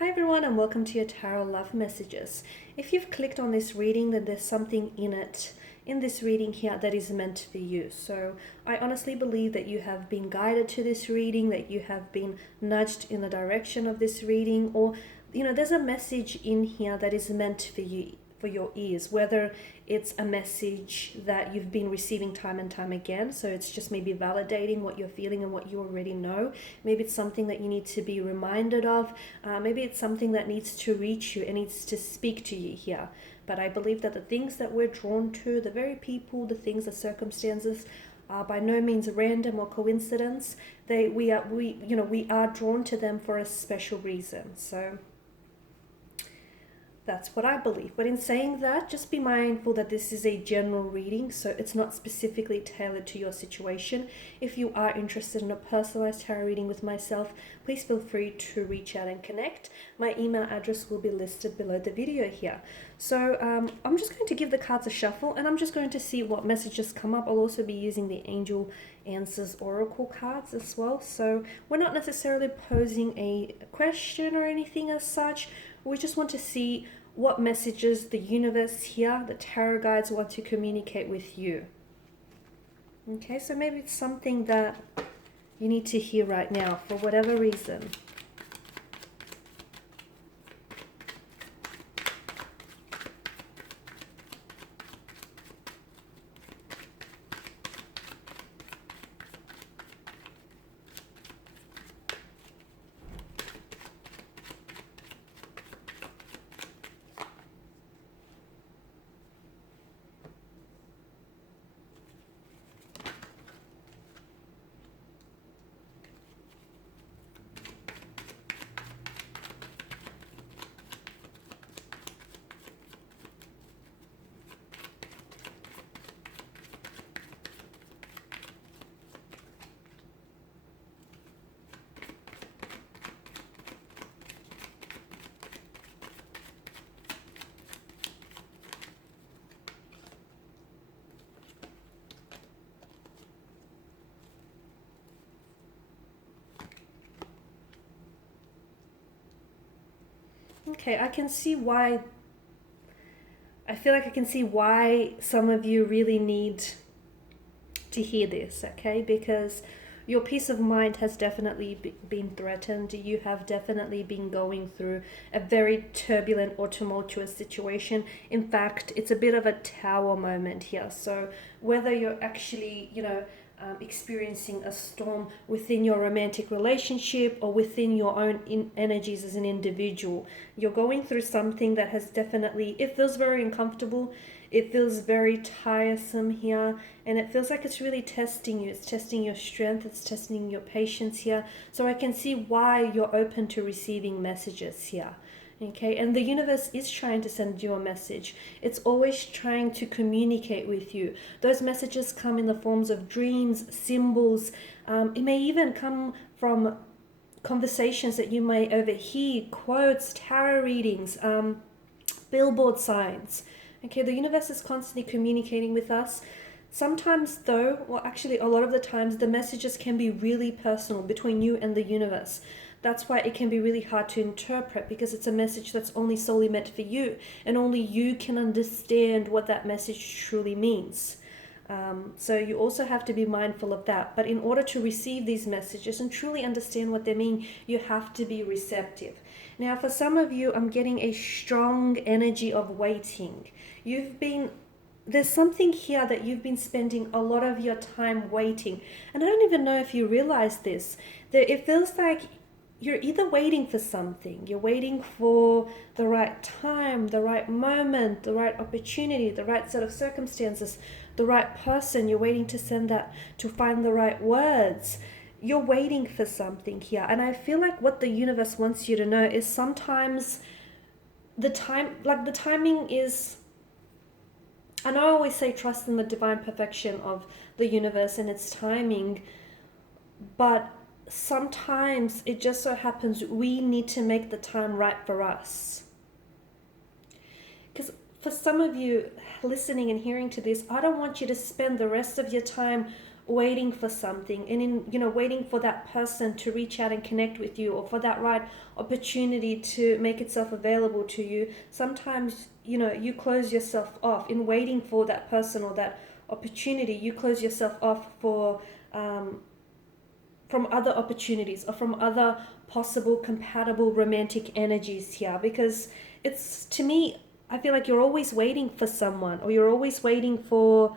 Hi everyone and welcome to your Tarot Love Messages. If you've clicked on this reading, then there's something in this reading here that is meant for you. So I honestly believe that you have been guided to this reading, that you have been nudged in the direction of this reading, or there's a message in here that is meant for you, for your ears, whether it's a message that you've been receiving time and time again, so it's just maybe validating what you're feeling and what you already know. Maybe it's something that you need to be reminded of. Maybe it's something that needs to reach you and needs to speak to you here. But I believe that the things that we're drawn to, the very people, the things, the circumstances, are by no means random or coincidence. We are drawn to them for a special reason. So that's what I believe. But in saying that, just be mindful that this is a general reading, so it's not specifically tailored to your situation. If you are interested in a personalized tarot reading with myself, please feel free to reach out and connect. My email address will be listed below the video here. So I'm just going to give the cards a shuffle and I'm just going to see what messages come up. I'll also be using the Angel Answers Oracle cards as well. So we're not necessarily posing a question or anything as such. We just want to see what messages the universe here, the tarot guides, want to communicate with you. Okay, so maybe it's something that you need to hear right now for whatever reason. Okay, I feel like I can see why some of you really need to hear this, okay? Because your peace of mind has definitely been threatened. You have definitely been going through a very turbulent or tumultuous situation. In fact, it's a bit of a tower moment here. So whether you're actually, experiencing a storm within your romantic relationship or within your own energies as an individual, you're going through something that has definitely, it feels very uncomfortable, it feels very tiresome here, and it feels like it's really testing you. It's testing your strength, it's testing your patience here. So I can see why you're open to receiving messages here. Okay, and the universe is trying to send you a message. It's always trying to communicate with you. Those messages come in the forms of dreams, symbols. It may even come from conversations that you may overhear, quotes, tarot readings, billboard signs. Okay, the universe is constantly communicating with us. Sometimes though, well actually a lot of the times, the messages can be really personal between you and the universe. That's why it can be really hard to interpret, because it's a message that's only solely meant for you, and only you can understand what that message truly means. So you also have to be mindful of that. But in order to receive these messages and truly understand what they mean, you have to be receptive. Now, for some of you, I'm getting a strong energy of waiting. There's something here that you've been spending a lot of your time waiting. And I don't even know if you realize this. That it feels like you're either waiting for something, you're waiting for the right time, the right moment, the right opportunity, the right set of circumstances, the right person. You're waiting to find the right words. You're waiting for something here. And I feel like what the universe wants you to know is sometimes the timing is, and I always say trust in the divine perfection of the universe and its timing, but sometimes it just so happens we need to make the time right for us. Because for some of you listening and hearing to this, I don't want you to spend the rest of your time waiting for something, and in, you know, waiting for that person to reach out and connect with you, or for that right opportunity to make itself available to you, sometimes, you know, you close yourself off in waiting for that person or that opportunity. You close yourself off for from other opportunities or from other possible compatible romantic energies here, because it's, to me, I feel like you're always waiting for someone, or you're always waiting for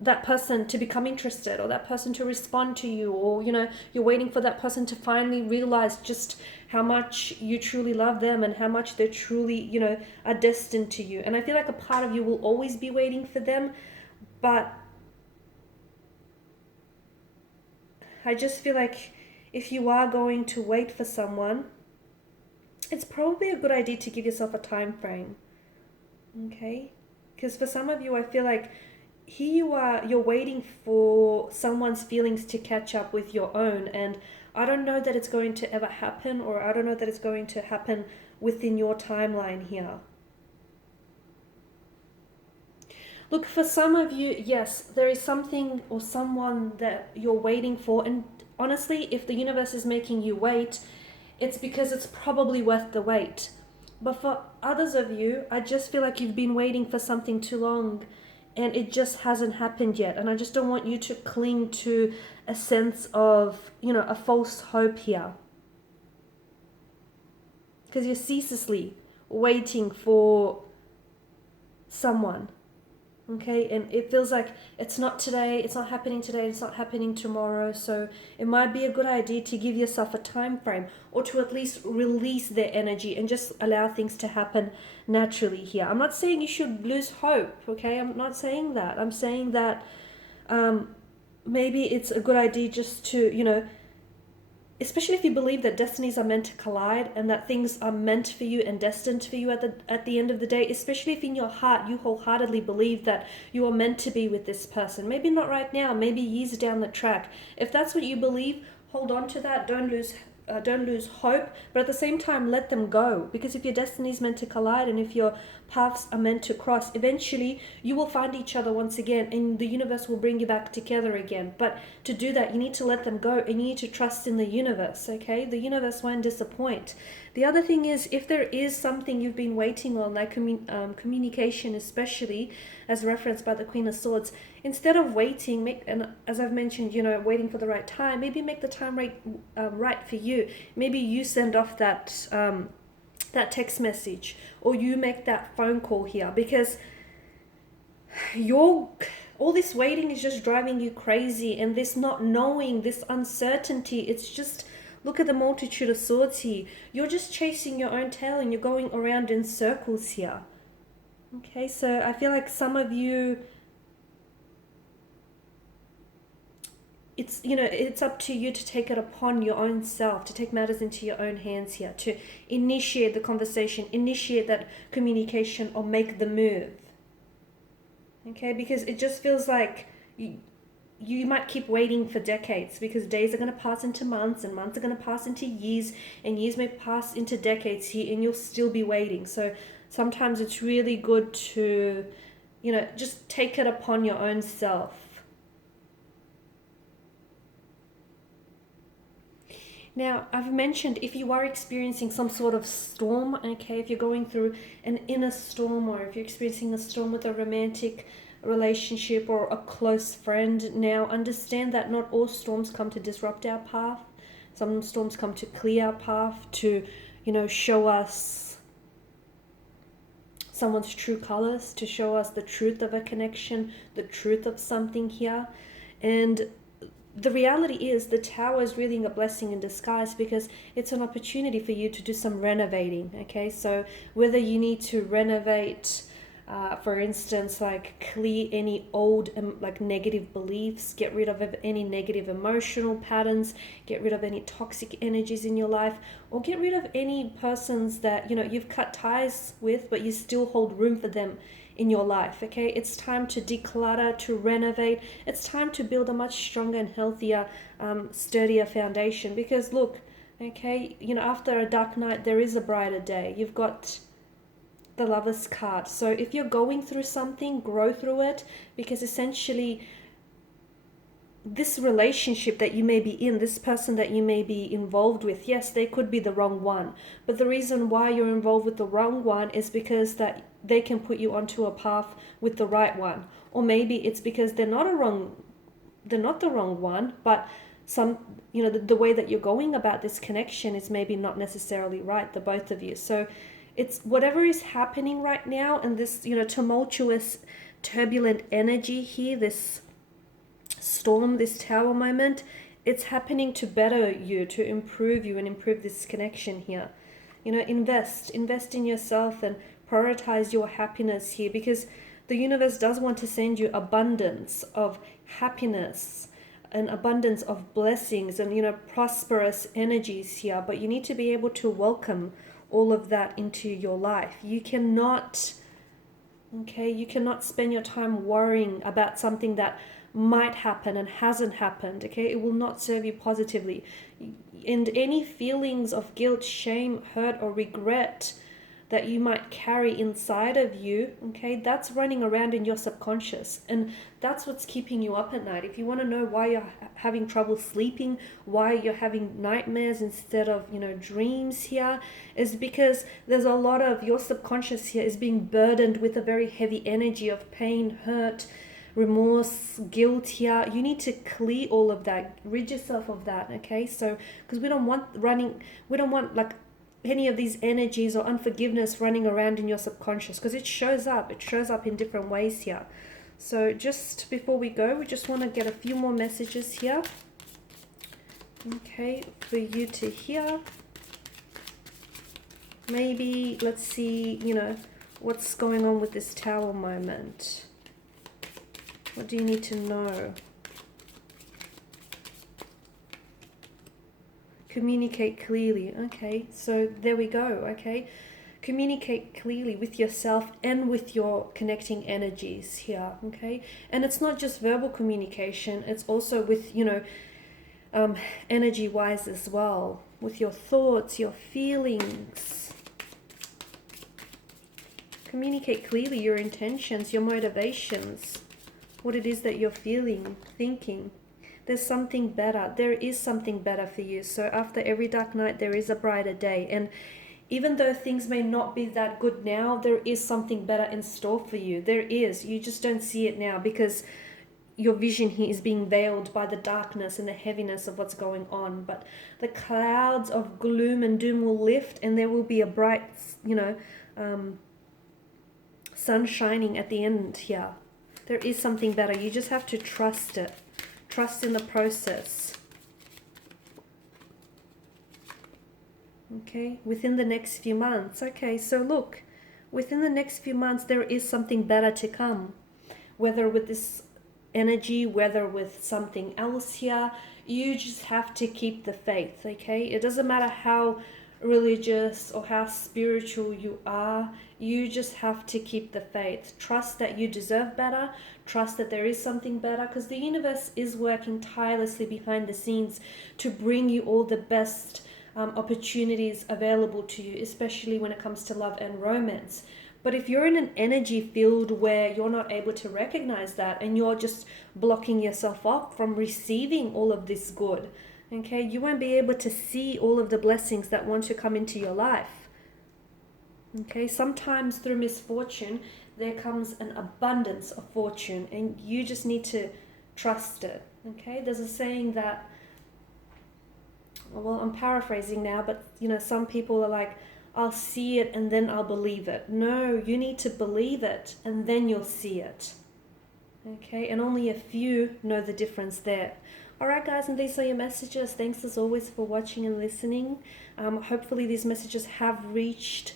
that person to become interested, or that person to respond to you, or, you know, you're waiting for that person to finally realize just how much you truly love them and how much they're truly, you know, are destined to you. And I feel like a part of you will always be waiting for them, but I just feel like if you are going to wait for someone, it's probably a good idea to give yourself a time frame. Okay? Because for some of you, I feel like here you are, you're waiting for someone's feelings to catch up with your own, and I don't know that it's going to ever happen, or I don't know that it's going to happen within your timeline here. Look, for some of you, yes, there is something or someone that you're waiting for, and honestly, if the universe is making you wait, it's because it's probably worth the wait. But for others of you, I just feel like you've been waiting for something too long and it just hasn't happened yet. And I just don't want you to cling to a sense of, you know, a false hope here. Because you're ceaselessly waiting for someone. Okay, and it feels like it's not today, it's not happening today, it's not happening tomorrow. So it might be a good idea to give yourself a time frame, or to at least release their energy and just allow things to happen naturally here. I'm not saying you should lose hope, okay? I'm not saying that. I'm saying that maybe it's a good idea just to, you know, especially if you believe that destinies are meant to collide and that things are meant for you and destined for you at the end of the day, especially if in your heart you wholeheartedly believe that you are meant to be with this person. Maybe not right now, maybe years down the track. If that's what you believe, hold on to that. Don't lose hope, but at the same time, let them go. Because if your destiny is meant to collide and if your paths are meant to cross, eventually you will find each other once again, and the universe will bring you back together again. But to do that, you need to let them go, and you need to trust in the universe. Okay, the universe won't disappoint. The other thing is, if there is something you've been waiting on, like communication, especially as referenced by the Queen of Swords, instead of waiting, and as I've mentioned, you know, waiting for the right time, maybe make the time right for you. Maybe you send off that that text message, or you make that phone call here, because all this waiting is just driving you crazy, and this not knowing, this uncertainty, it's just, look at the multitude of swords here. You're just chasing your own tail and you're going around in circles here. Okay, so I feel like some of you, it's, you know, it's up to you to take it upon your own self, to take matters into your own hands here, to initiate the conversation, initiate that communication, or make the move. Okay, because it just feels like you might keep waiting for decades, because days are going to pass into months, and months are going to pass into years, and years may pass into decades here, and you'll still be waiting. So sometimes it's really good to, you know, just take it upon your own self. Now, I've mentioned if you are experiencing some sort of storm, okay, if you're going through an inner storm, or if you're experiencing a storm with a romantic relationship or a close friend, now understand that not all storms come to disrupt our path. Some storms come to clear our path, to, you know, show us someone's true colors, to show us the truth of a connection, the truth of something here. And the reality is, the Tower is really a blessing in disguise, because it's an opportunity for you to do some renovating. Okay, so whether you need to renovate, for instance, like clear any old like negative beliefs, get rid of any negative emotional patterns, get rid of any toxic energies in your life, or get rid of any persons that, you know, you've cut ties with but you still hold room for them in your life. Okay, it's time to declutter, to renovate. It's time to build a much stronger and healthier, sturdier foundation, because look, okay, you know, after a dark night there is a brighter day. You've got the Lover's card. So if you're going through something, grow through it, because essentially this relationship that you may be in, this person that you may be involved with, yes, they could be the wrong one. But the reason why you're involved with the wrong one is because that they can put you onto a path with the right one. Or maybe it's because they're not the wrong one, but the way that you're going about this connection is maybe not necessarily right, the both of you. So it's whatever is happening right now, and this, tumultuous, turbulent energy here, this storm, this tower moment, it's happening to better you, to improve you and improve this connection here. Invest in yourself and prioritize your happiness here, because the universe does want to send you abundance of happiness, an abundance of blessings and prosperous energies here, but you need to be able to welcome all of that into your life. You cannot spend your time worrying about something that might happen and hasn't happened. It will not serve you positively. And any feelings of guilt, shame, hurt, or regret that you might carry inside of you, that's running around in your subconscious, and that's what's keeping you up at night. If you want to know why you're having trouble sleeping, why you're having nightmares instead of dreams here, is because there's a lot of your subconscious here is being burdened with a very heavy energy of pain, hurt, remorse, guilt here. You need to clear all of that, rid yourself of that. So because we don't want like any of these energies or unforgiveness running around in your subconscious, because it shows up in different ways here. So just before we go, we just want to get a few more messages here, for you to hear. Maybe let's see what's going on with this tower moment. What do you need to know? Communicate clearly. So there we go. Communicate clearly with yourself and with your connecting energies here. And it's not just verbal communication, it's also with energy wise as well, with your thoughts, your feelings. Communicate clearly your intentions, your motivations, what it is that you're feeling, thinking. There's something better. There is something better for you. So after every dark night, there is a brighter day. And even though things may not be that good now, there is something better in store for you. There is. You just don't see it now because your vision here is being veiled by the darkness and the heaviness of what's going on. But the clouds of gloom and doom will lift, and there will be a bright, sun shining at the end here. There is something better. You just have to trust it. Trust in the process. Within the next few months. So look, within the next few months, there is something better to come. Whether with this energy, whether with something else here, you just have to keep the faith, It doesn't matter how religious or how spiritual you are, you just have to keep the faith. Trust that you deserve better. Trust that there is something better, because the universe is working tirelessly behind the scenes to bring you all the best opportunities available to you, especially when it comes to love and romance. But if you're in an energy field where you're not able to recognize that, and you're just blocking yourself up from receiving all of this good, you won't be able to see all of the blessings that want to come into your life. Sometimes through misfortune, there comes an abundance of fortune, and you just need to trust it. There's a saying that, well, I'm paraphrasing now, but some people are like, I'll see it and then I'll believe it. No, you need to believe it and then you'll see it. And only a few know the difference there. Alright guys, and these are your messages. Thanks as always for watching and listening. Hopefully these messages have reached,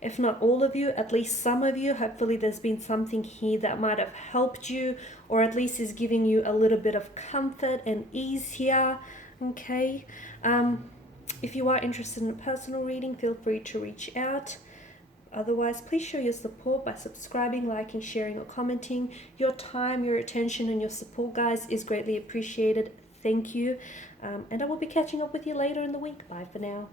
if not all of you, at least some of you. Hopefully there's been something here that might have helped you, or at least is giving you a little bit of comfort and ease here. If you are interested in a personal reading, feel free to reach out. Otherwise, please show your support by subscribing, liking, sharing, or commenting. Your time, your attention, and your support, guys, is greatly appreciated. Thank you. And I will be catching up with you later in the week. Bye for now.